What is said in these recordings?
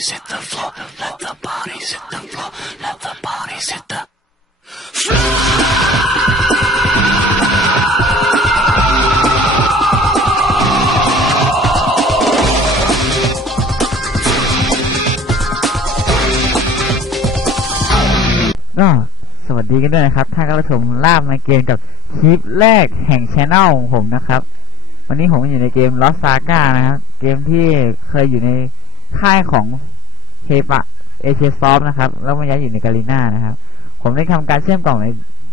bodies hit the floor. Let the bodies hit the floor. Let the bodies hit the floor. ก็สวัสดีกันด้วยนะครับท่านกำลังชมลาบในเกมกับคลิปแรกแห่งชแนลของผมนะครับ วันนี้ผมอยู่ในเกม Lost Saga นะครับ เกมที่เคยอยู่ใน ค่ายของเฮปะเอเชียซอฟนะครับ แล้วมาย้ายอยู่ในกาลิน่านะครับ ผมได้ทำการเชื่อมต่อใน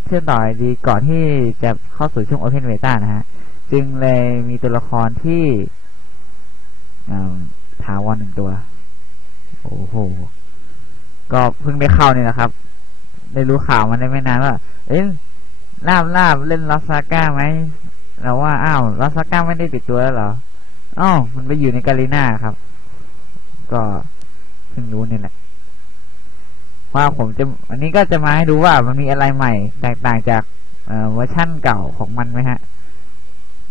เชื่อมต่อดีก่อนที่จะเข้าสู่ช่วง Open Beta นะฮะ จึงเลยมีตัวละครที่ถาวรหนึ่งตัว โอ้โห ก็เพิ่งได้เข้านี่แหละครับ ได้รู้ข่าวมันได้ไม่นานว่า เอ้ยลาบลาบเล่นลอสซาก้าไหมเราว่า อ้าวลอสซาก้าไม่ได้ติดตัวแล้วเหรอ อ้าวมันไปอยู่ในกาลิน่าครับ ก็เพิ่งรู้นี่แหละว่าผมจะ อันนี้ก็จะมาให้ดูว่ามันมีอะไรใหม่ แตกต่างจากเวอร์ชั่นเก่าของมันไหมฮะ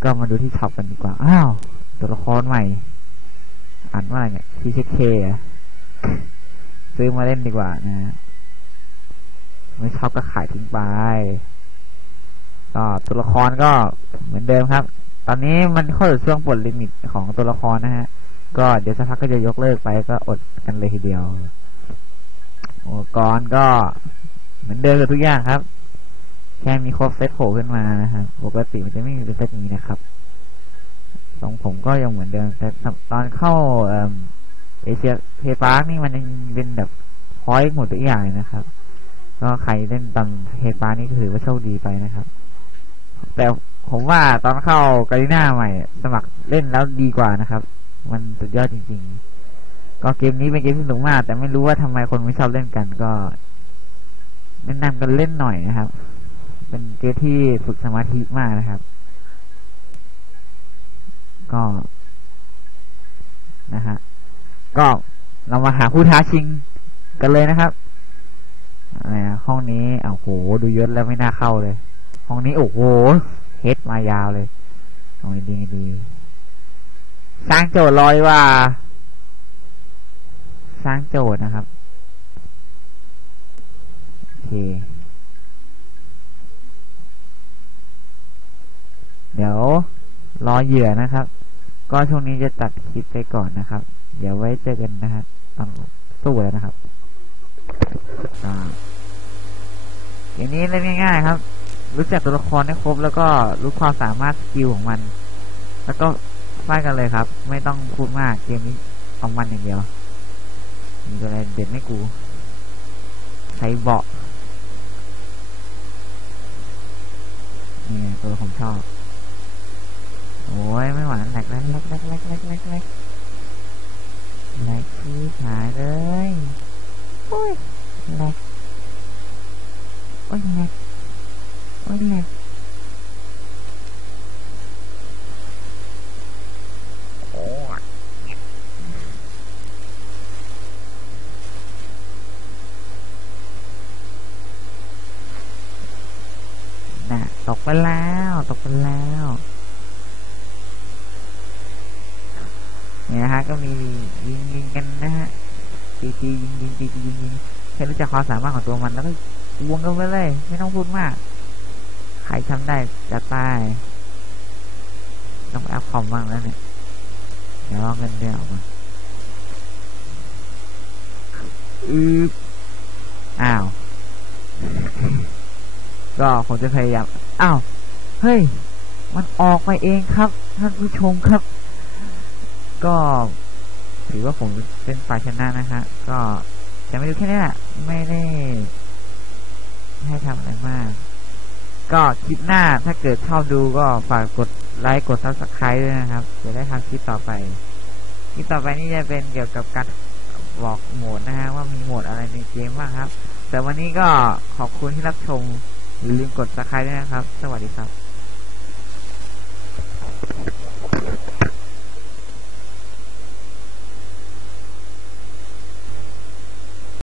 ก็มาดูที่ช็อปกันดีกว่า อ้าว ตัวละครใหม่ อ่านว่าอะไรเนี่ยทีเคอะซื้อมาเล่นดีกว่านะฮะไม่ชอบก็ขายทิ้งไป ก็ตัวละครก็เหมือนเดิมครับ ตอนนี้มันเข้าสู่ช่วงปลดลิมิตของตัวละครนะฮะ ก็เดี๋ยวสักพักก็จะยกเลิกไปก็อดกันเลยทีเดียว อุปกรณ์ก็เหมือนเดิมกับทุกอย่างครับ แค่มีครบเซตโผล่ขึ้นมานะครับปกติมันจะไม่มีเป็นเซตนี้นะครับทรงผมก็ยังเหมือนเดิมแต่ตอนเข้าเอเชียเพย์พาร์คนี่มันเป็นแบบพอยต์หมดทุกอย่างนะครับ ก็ใครเล่นตอนเฮปาร์กนี่ถือว่าโชคดีไปนะครับ แต่ผมว่าตอนเข้ากาลิน่าใหม่ สมัครเล่นแล้วดีกว่านะครับ มันสุดยอดจริง ๆ ก็เกมนี้เป็นเกมที่สนุกมาก แต่ไม่รู้ว่าทำไมคนไม่ชอบเล่นกันก็แนะนำกันเล่นหน่อยนะครับ เป็นเกมที่ฝึกสมาธิมากนะครับ ก็นะฮะก็เรามาหาผู้ท้าชิงกันเลยนะครับอะไรนะห้องนี้อ้โห ดูยศแล้วไม่น่าเข้าเลย ห้องนี้โอ้โห เฮดมายาวเลยห้องนี้ดีดี สร้างโจทย์ลอยว่า สร้างโจทย์นะครับ โอเค เดี๋ยวรอเหยื่อนะครับ ก็ช่วงนี้จะตัดคลิปไปก่อนนะครับ เดี๋ยวไว้เจอกันนะครับตอนสู้แล้วนะครับเกมนี้เล่นง่ายๆครับ รู้จักตัวละครให้ครบแล้วก็รู้ความสามารถสกิลของมัน แล้วก็ ฟาดกันเลยครับ ไม่ต้องพูดมากเกมนี้เอามันอย่างเดียว มีอะไรเด็ดไม่กู ใช้เบาะนี่ตัวผมชอบ โอ้ยไม่หวานแหลกแหลกแหลกแหลกแหลกแหลกแหลกแหลกแหลกที่หายเลยโอ้ยแหลกโอ้ยแหลกโอ้ยแหลกโอ้ยน่ะ ตกไปแล้ว ตกไปแล้วเนี่ยฮะก็มียิงยิงกันนะฮะตีตียิงยิงตีตียิงยิงแค่รู้จักความสามารถของตัวมันแล้วก็วงกันไปเลย ไม่ต้องพูดมาก ใครทำได้จะตายต้องไปอัพคอมบ้างแล้วเนี่ยเดี๋ยวเอาเงินเดือนออกมาอืออ้าว ก็ผมจะพยายามอ้าวเฮ้ย มันออกไปเองครับ ท่านผู้ชมครับ ก็ถือว่าผมเป็นฝ่ายชนะนะฮะก็จะไม่ดูแค่นี้แหละไม่ได้ให้ทำอะไรมาก ก็คลิปหน้าถ้าเกิดชอบดูก็ฝากกดไลค์กดซับสไครต์ด้วยนะครับจะได้ทำคลิปต่อไป คลิปต่อไปนี่จะเป็นเกี่ยวกับการบอกโหมดนะฮะว่ามีโหมดอะไรในเกมบ้างครับ แต่วันนี้ก็ขอบคุณที่รับชม อย่าลืมกดซับสไครต์ด้วยนะครับ สวัสดีครับ